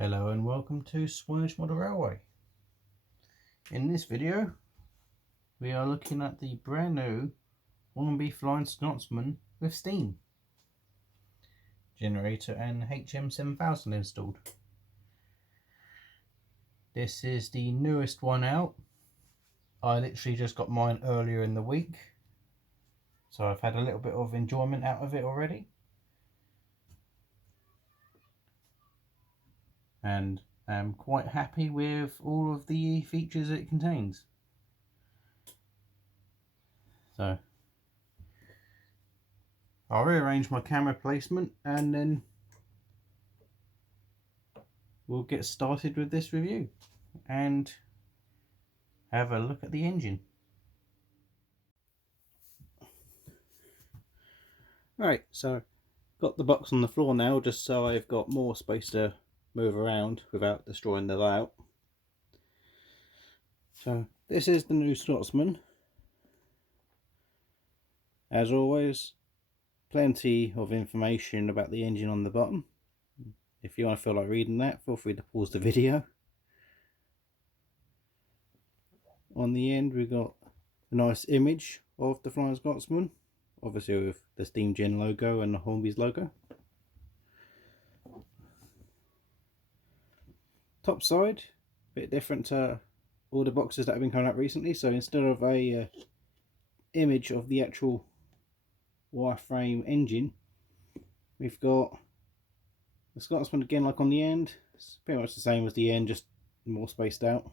Hello and welcome to Swanage Model Railway. In this video we are looking at the brand new Hornby Flying Scotsman with steam generator and HM7000 installed. This is the newest one out. I literally just got mine earlier in the week, so I've had a little bit of enjoyment out of it already, and I'm quite happy with all of the features it contains. So I'll rearrange my camera placement and then we'll get started with this review and have a look at the engine. Right, so got the box on the floor now just so I've got more space to move around without destroying the layout. So this is the new Scotsman. As always, plenty of information about the engine on the bottom. If you want to feel like reading that, feel free to pause the video. On the end we've got a nice image of the Flying Scotsman, obviously with the Steam Gen logo and the Hornby's logo. Top side, a bit different to all the boxes that have been coming out recently, so instead of a image of the actual wireframe engine, we've got the Scotsman again like on the end. It's pretty much the same as the end, just more spaced out.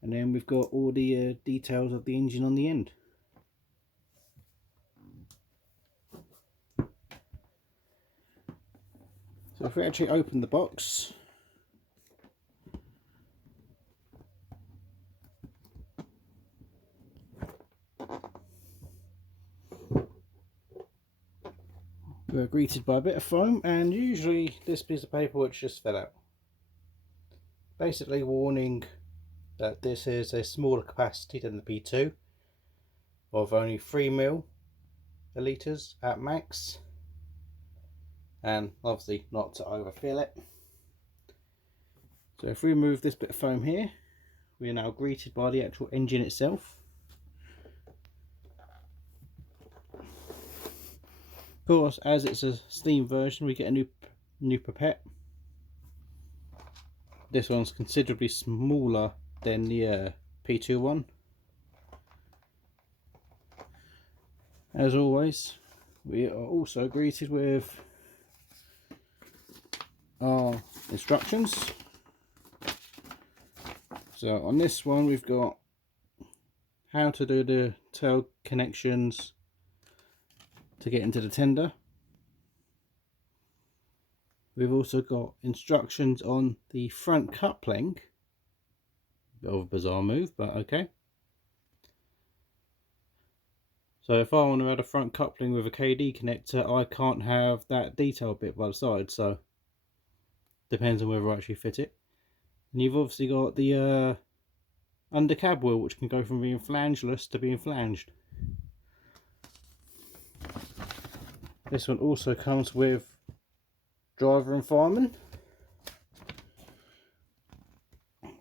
And then we've got all the details of the engine on the end. So if we actually open the box, we're greeted by a bit of foam, and usually this piece of paper which just fell out. Basically warning that this is a smaller capacity than the P2 of only 3 millilitres at max, and obviously not to overfill it. So if we remove this bit of foam here, we are now greeted by the actual engine itself. Of course, as it's a steam version, we get a new pipette. This one's considerably smaller than the P2 one. As always, we are also greeted with our instructions. So on this one we've got how to do the tail connections to get into the tender. We've also got instructions on the front coupling. Bit of a bizarre move, but okay. So if I want to add a front coupling with a KD connector, I can't have that detail bit by the side, so depends on whether I actually fit it. And you've obviously got the under cab wheel, which can go from being flangeless to being flanged. This one also comes with driver and fireman.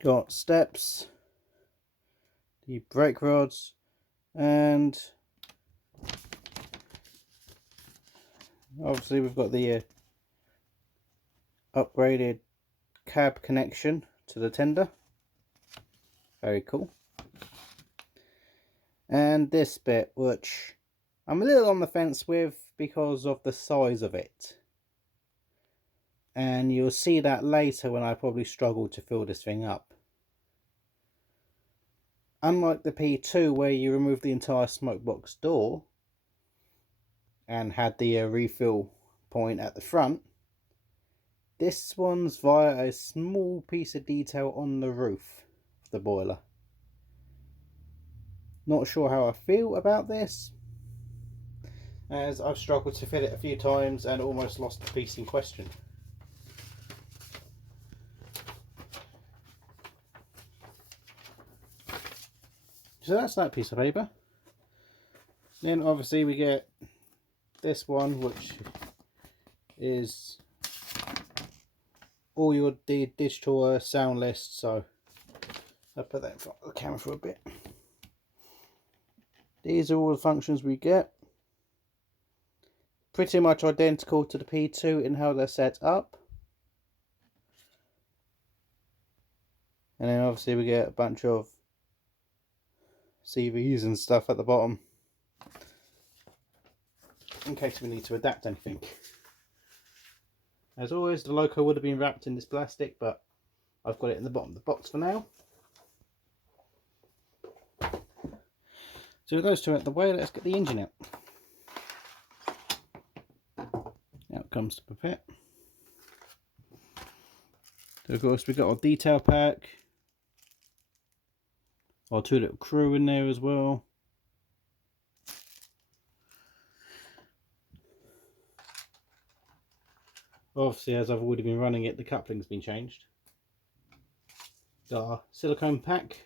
Got steps, the brake rods, and obviously we've got the upgraded cab connection to the tender. Very cool. And this bit, which I'm a little on the fence with because of the size of it, and you'll see that later when I probably struggle to fill this thing up. Unlike the P2 where you remove the entire smoke box door and had the refill point at the front, this one's via a small piece of detail on the roof of the boiler. Not sure how I feel about this, as I've struggled to fit it a few times and almost lost the piece in question. So that's that piece of paper. Then obviously we get this one, which is all your digital sound list. So I'll put that in front of the camera for a bit. These are all the functions we get. Pretty much identical to the P2 in how they're set up. And then obviously we get a bunch of CVs and stuff at the bottom, in case we need to adapt anything. As always, the logo would have been wrapped in this plastic, but I've got it in the bottom of the box for now. So with those two out the way, let's get the engine out. Out comes the pipette. So of course we've got our detail pack, our two little crew in there as well. Obviously, as I've already been running it, the coupling's been changed. Got our silicone pack.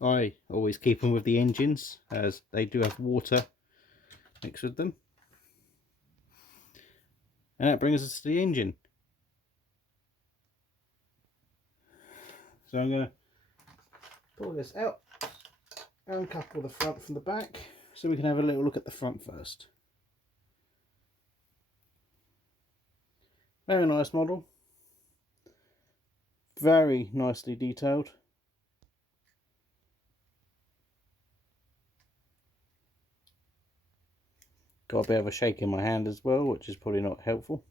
I always keep them with the engines, as they do have water mixed with them. And that brings us to the engine. So I'm going to pull this out and uncouple the front from the back, so we can have a little look at the front first. Very nice model. Very nicely detailed. Got a bit of a shake in my hand as well, which is probably not helpful.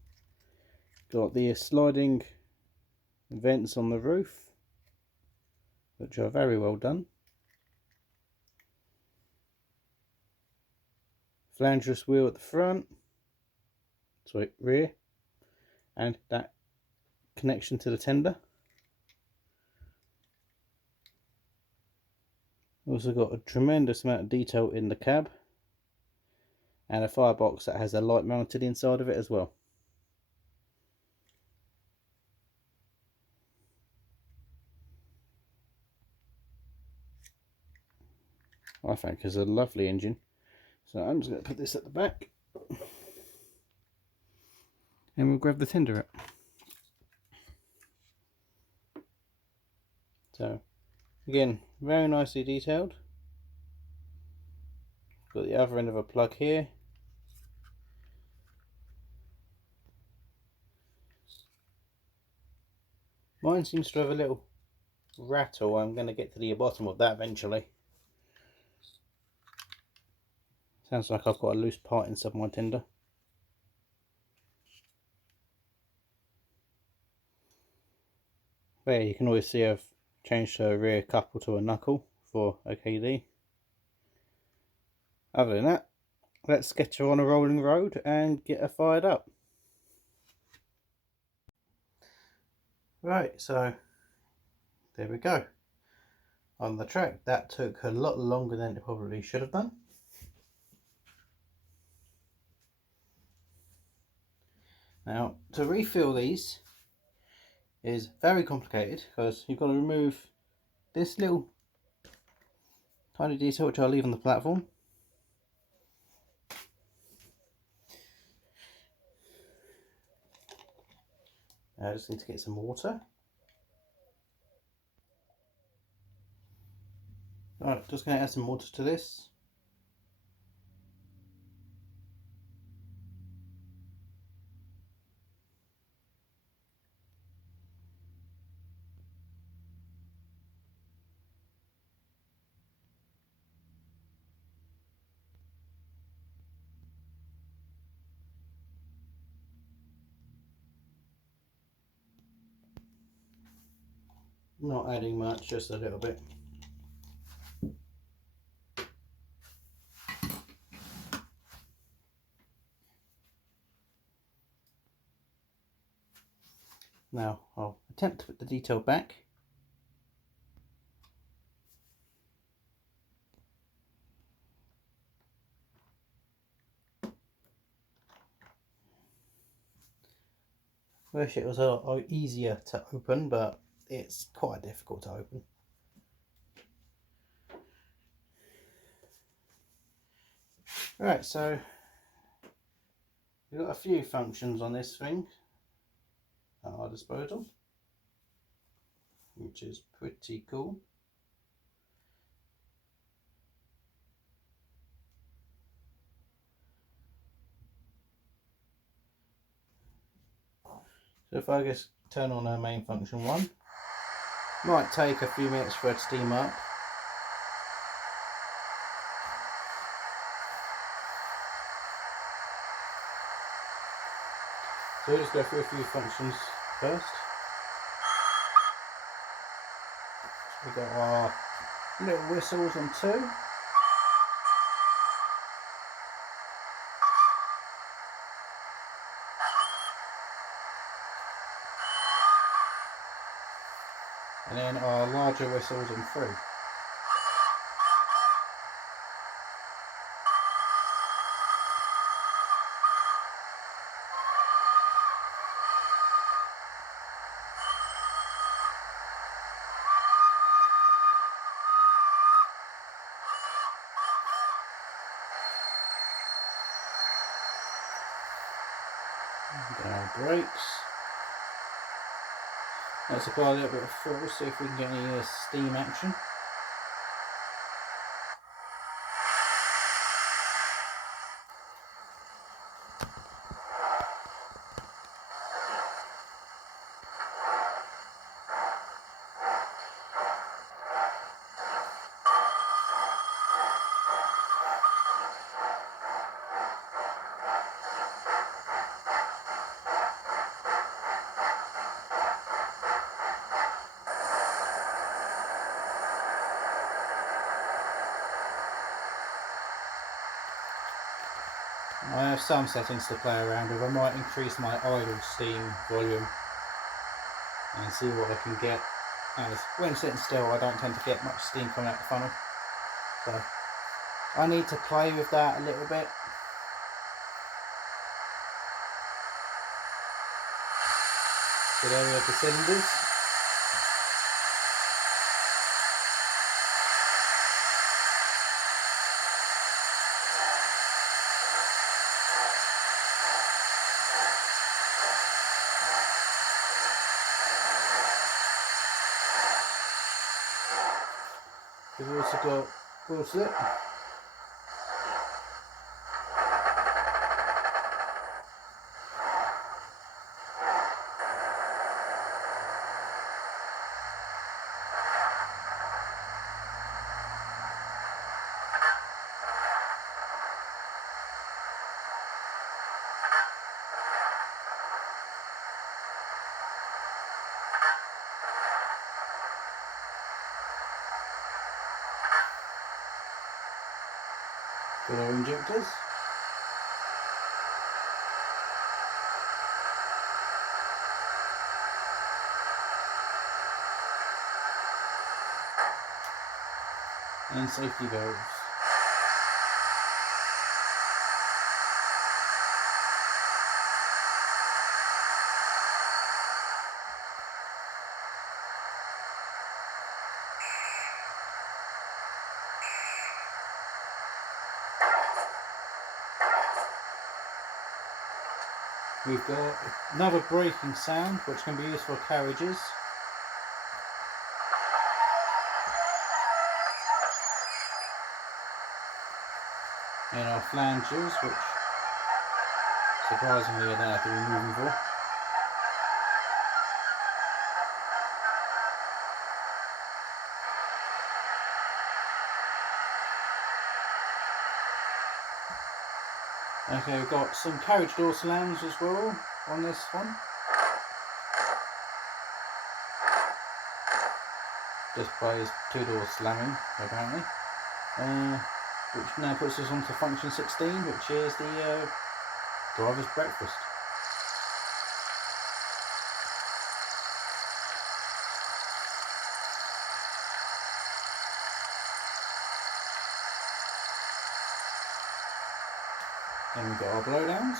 Got the sliding vents on the roof, which are very well done. Flangeless wheel at the front, sorry, rear, and that connection to the tender. Also got a tremendous amount of detail in the cab, and a firebox that has a light mounted inside of it as well. I think it's a lovely engine. So I'm just going to put this at the back, and we'll grab the tender out. So again, very nicely detailed. Got the other end of a plug here. Mine seems to have a little rattle. I'm going to get to the bottom of that eventually. Sounds like I've got a loose part inside my tender. But yeah, you can always see I've changed the rear couple to a knuckle for a KD. Other than that, let's get her on a rolling road and get her fired up. Right, so there we go. On the track, that took a lot longer than it probably should have done. Now, to refill these is very complicated, because you've got to remove this little tiny detail which I'll leave on the platform. I just need to get some water. Alright, just going to add some water to this. Not adding much, just a little bit. Now I'll attempt to put the detail back. Wish it was a lot easier to open, but it's quite difficult to open. Right, so We've got a few functions on this thing at our disposal, which is pretty cool. So if I just turn on our main function 1, might take a few minutes for it to steam up. So we'll just go through a few functions first. We've got our little whistles on 2. And then our larger whistles on 3. And our brakes. Let's apply a little bit of force, see if we can get any steam action. I have some settings to play around with. I might increase my idle steam volume and see what I can get. As when sitting still, I don't tend to get much steam coming out the funnel, so I need to play with that a little bit. So there we have the cylinders. We've also got full slip. Got our injectors. And safety valves. We've got another braking sound which can be used for carriages. And our flanges, which surprisingly I don't have to remove them for. Okay, we've got some carriage door slams as well on this one. Just by 2 doors slamming, apparently. Which now puts us on to function 16, which is the driver's breakfast. Then we've got our blowdowns.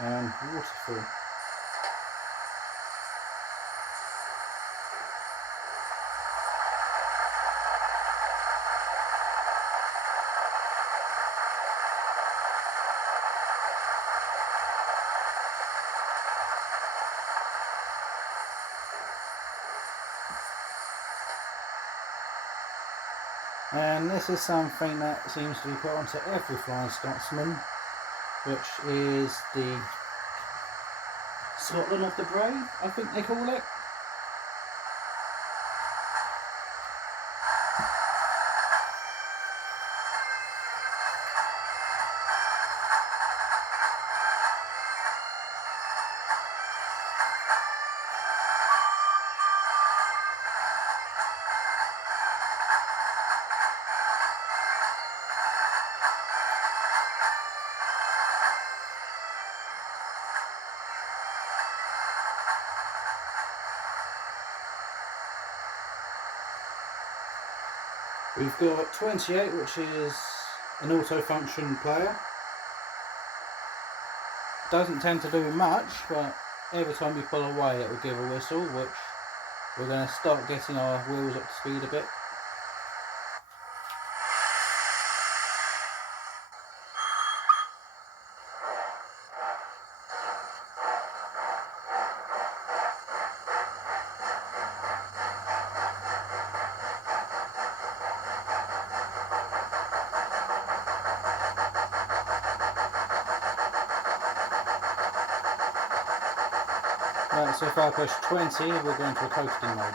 And waterfall. And this is something that seems to be put onto every flying Scotsman, which is the Scotland of the Brave, I think they call it. We've got 28, which is an auto-function player. Doesn't tend to do much, but every time you pull away it will give a whistle, which we're going to start getting our wheels up to speed a bit. Right, so if I push 20, we're going to a coasting mode.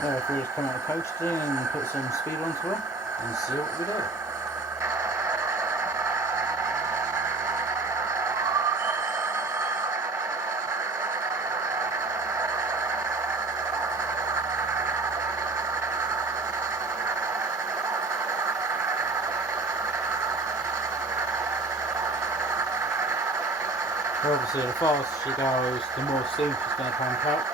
Now if we just come out of coasting and put some speed onto her and see what we do. Obviously the faster she goes, the more steam she's going to pump out.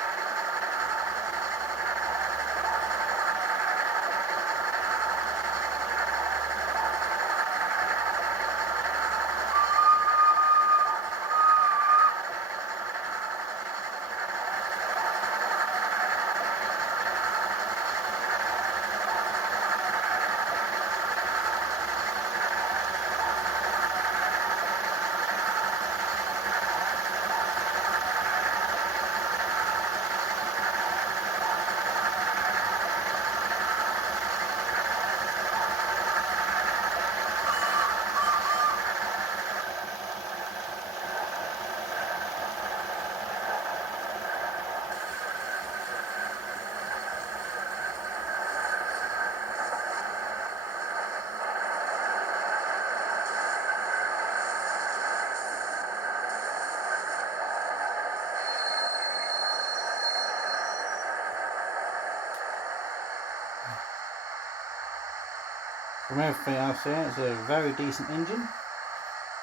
From everything I've seen, it's a very decent engine.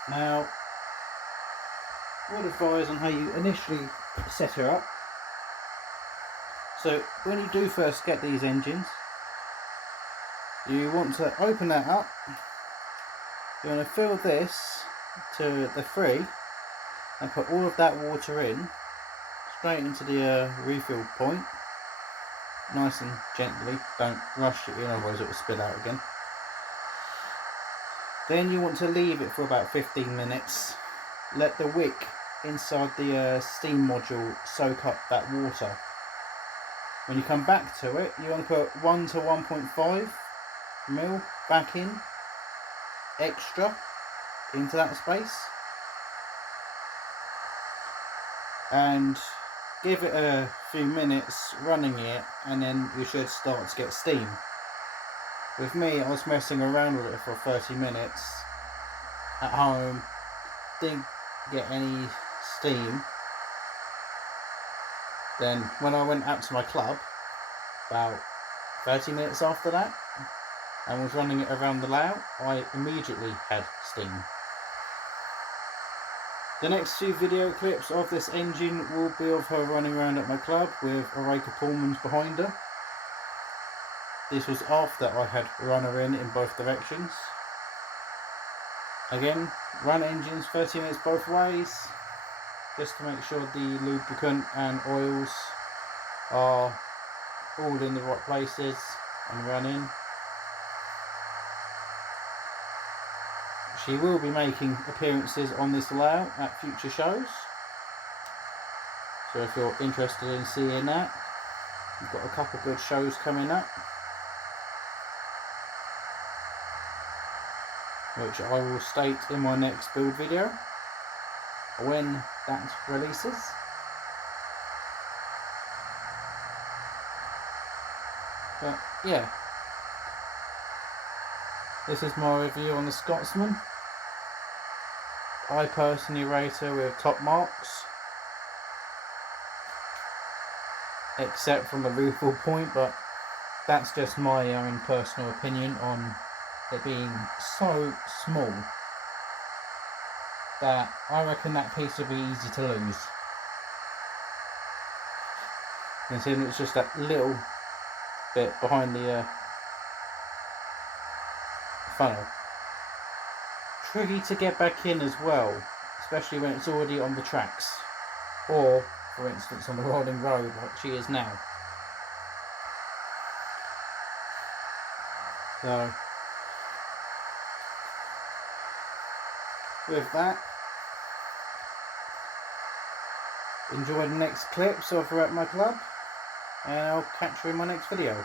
Now, I would advise on how you initially set her up. So when you do first get these engines, you want to open that up. You want to fill this to the free and put all of that water in straight into the refill point, nice and gently. Don't rush it in, otherwise it will spill out again. Then you want to leave it for about 15 minutes. Let the wick inside the steam module soak up that water. When you come back to it, you want to put 1 to 1.5 mil back in, extra, into that space. And give it a few minutes running it, and then you should start to get steam. With me, I was messing around with it for 30 minutes at home, didn't get any steam. Then when I went out to my club, about 30 minutes after that, and was running it around the layout, I immediately had steam. The next few video clips of this engine will be of her running around at my club with a rake of Pullmans behind her. This was after I had run her in both directions. Again, run engines 30 minutes both ways, just to make sure the lubricant and oils are all in the right places and running. She will be making appearances on this layout at future shows, so if you're interested in seeing that, we've got a couple of good shows coming up, which I will state in my next build video when that releases. But yeah, this is my review on the Scotsman. I personally rate her with top marks, except from the refill point, but that's just my own personal opinion on it being so small that I reckon that piece would be easy to lose. Considering it's just that little bit behind the funnel. Tricky to get back in as well, especially when it's already on the tracks, or for instance on the rolling road like she is now. So with that, enjoy the next clips of her at my club, and I'll catch you in my next video.